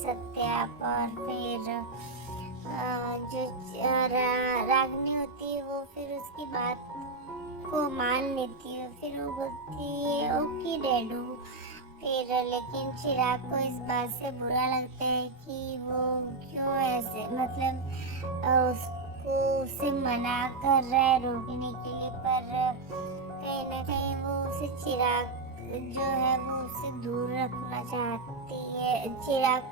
सकते हैं आप। और फिर जो रागनी होती है वो फिर उसकी बात को मान लेती है। फिर वो बोलती है ओके डैडू। फिर लेकिन चिराग को इस बात से बुरा लगता है कि वो क्यों ऐसे उसको उसे मना कर रहा है रोकने के लिए, पर कहीं ना कहीं वो उसे चिराग जो है वो उससे दूर रखना चाहती है। चिराग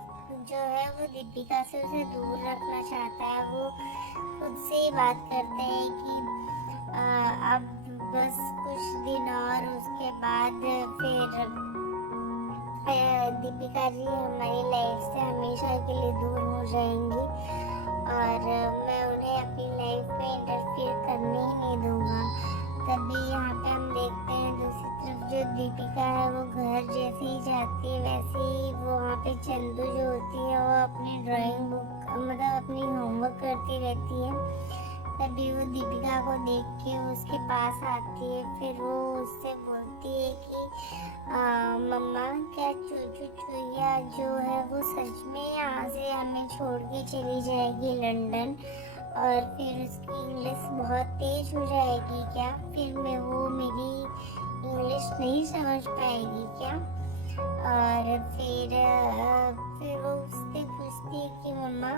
जो है वो दीपिका से उसे दूर रखना चाहता है। वो खुद से ही बात करते हैं कि अब बस कुछ दिन और उसके बाद फिर दीपिका जी हमारी लाइफ से हमेशा के लिए दूर हो जाएंगी और मैं उन्हें अपनी लाइफ में इंटरफियर करने ही नहीं दूंगा। तभी यहाँ पे हम देखते हैं दूसरी तरफ जो दीपिका है वो घर जैसे ही जाती है वैसे ही वो वहाँ पे चंदू जो होती है वो अपनी ड्राइंग बुक अपनी होमवर्क करती रहती है। तभी वो दीपिका को देख के उसके पास आती है। फिर वो उससे बोलती है कि मम्मा क्या चूचू चूहिया जो है वो सच में यहाँ से हमें छोड़ के चली जाएगी लंदन, और फिर उसकी इंग्लिश बहुत तेज हो जाएगी क्या? फिर वो मेरी इंग्लिश नहीं समझ पाएगी क्या? और फिर वो उससे पूछती है कि मम्मा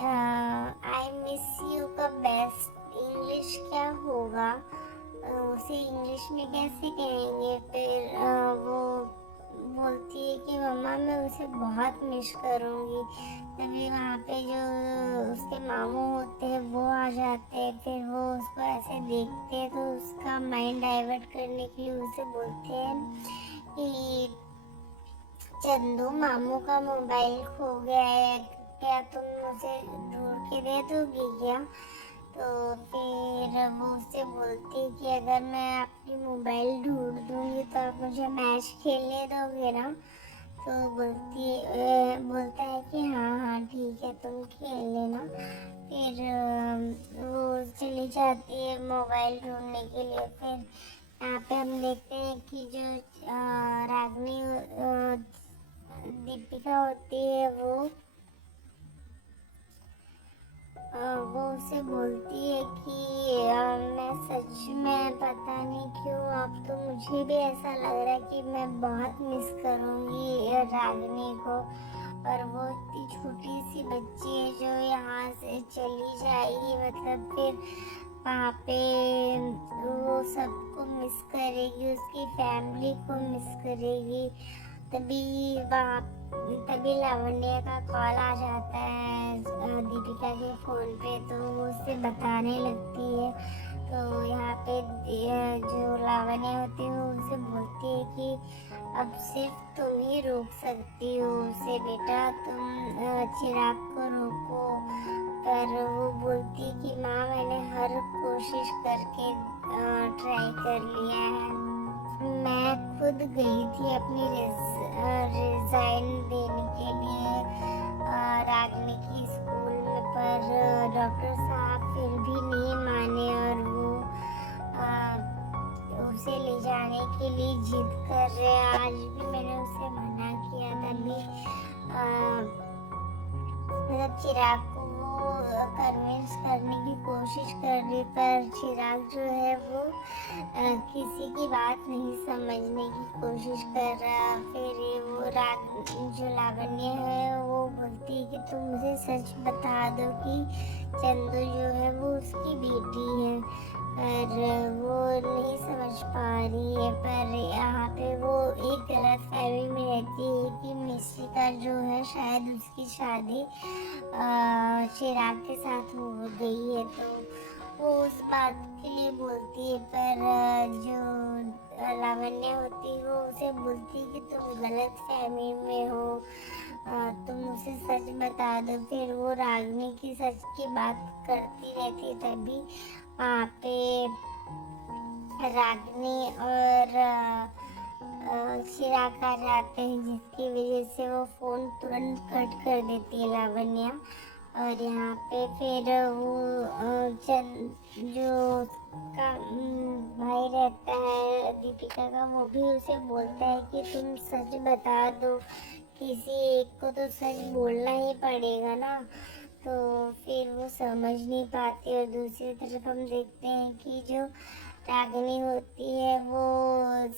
आई मिस यू का बेस्ट इंग्लिश क्या होगा? उसे इंग्लिश में कैसे कहेंगे? फिर वो बोलती है कि मम्मा मैं उसे बहुत मिस करूँगी। तभी वहाँ पे जो उसके मामू होते हैं वो आ जाते हैं। फिर वो उसको ऐसे देखते हैं तो उसका माइंड डाइवर्ट करने के लिए उसे बोलते हैं कि चंदू मामू का मोबाइल खो गया है, क्या तुम उसे ढूंढ के दे दोगी क्या? तो फिर वो उससे बोलती है कि अगर मैं अपनी मोबाइल ढूंढ दूंगी तो आप मुझे मैच खेलने दोगे ना? तो बोलता है कि हाँ हाँ ठीक है तुम खेल लेना। फिर वो चली जाती है मोबाइल ढूंढने के लिए। फिर यहाँ पे हम देखते हैं कि जो रागनी दीपिका होती है वो उसे बोलती है कि मैं सच में पता नहीं क्यों अब तो मुझे भी ऐसा लग रहा है कि मैं बहुत मिस करूँगी रागिनी को। और वो इतनी छोटी सी बच्ची है जो यहाँ से चली जाएगी, फिर वहाँ पे वो सबको मिस करेगी, उसकी फैमिली को मिस करेगी। तभी लावण्य का कॉल आ जाता है दीपिका के फोन पे, तो वो उससे बताने लगती है। तो यहाँ पे जो लावण्य होती है वो उसे बोलती है कि अब सिर्फ तुम ही रोक सकती हो उसे बेटा, तुम चिराग को रोको। पर वो बोलती है कि माँ मैंने हर कोशिश करके ट्राई कर लिया है। मैं खुद गई थी अपनी रिजाइन देने के लिए रागनी की स्कूल में, पर डॉक्टर साहब फिर भी नहीं माने और वो उसे ले जाने के लिए जिद कर रहे हैं। आज भी मैंने उसे मना किया, तभी चिराग को वो कन्विंस करने की कोशिश कर रही, पर चिराग जो है वो किसी की बात नहीं समझने की कोशिश कर रहा। फिर वो जो लावण्य है वो बोलती है कि तुम मुझे सच बता दो कि चंदू जो है वो उसकी बेटी है, पर वो नहीं समझ पा रही है। पर यहाँ पे वो एक गलत फहमी में रहती है कि मिश्रिका जो है शायद उसकी शादी चिराग के साथ हो गई है, तो वो उस बात के लिए बोलती है। पर जो लावण्य होती है वो उसे बोलती है कि तुम गलत फहमी में हो, तुम उसे सच बता दो। फिर वो रागिनी की सच की बात करती रहती, तभी वहाँ पे रागिनी और चिराग आ जाते हैं, जिसकी वजह से वो फोन तुरंत कट कर देती है लावण्य। और यहाँ पे फिर वो जो का भाई रहता है दीपिका का, वो भी उसे बोलता है कि तुम सच बता दो किसी एक को तो सच बोलना ही पड़ेगा ना, तो फिर वो समझ नहीं पाते। और दूसरी तरफ हम देखते हैं कि जो रागिनी होती है वो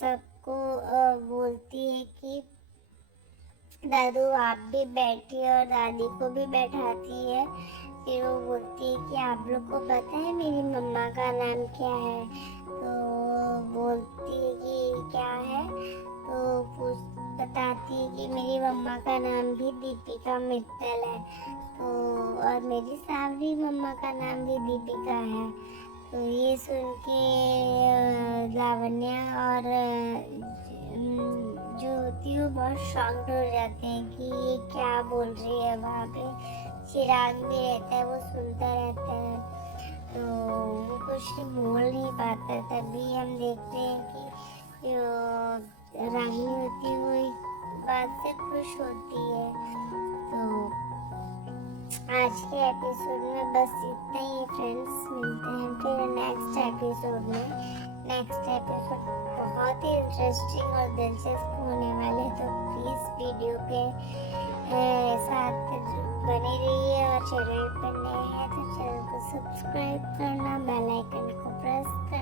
सबको बोलती है कि दादू आप भी बैठिए, और दादी को भी बैठाती है। फिर वो बोलती है कि आप लोग को पता है मेरी मम्मा का नाम क्या है? तो बोलती है कि क्या है? तो बताती है कि मेरी मम्मा का नाम भी दीपिका मित्तल है। तो और मेरी सावरी मम्मा का नाम भी दीपिका है। तो ये सुन के लावण्य और जो होती है वो बहुत शॉक्ड हो जाते हैं कि ये क्या बोल रही है। वहाँ पे चिराग भी रहता है, वो सुनता रहता है, तो वो कुछ बोल नहीं पाता। तभी हम देखते हैं कि रागिनी होती है वो एक बात से खुश होती है। तो आज के एपिसोड में बस इतना ही फ्रेंड्स, मिलते हैं फिर नेक्स्ट एपिसोड में। नेक्स्ट एपिसोड बहुत ही इंटरेस्टिंग और दिलचस्प होने वाले, तो प्लीज़ वीडियो के साथ बने रहिए। और चैनल पर नए हैं तो चैनल को सब्सक्राइब करना, बेल आइकन को प्रेस करना।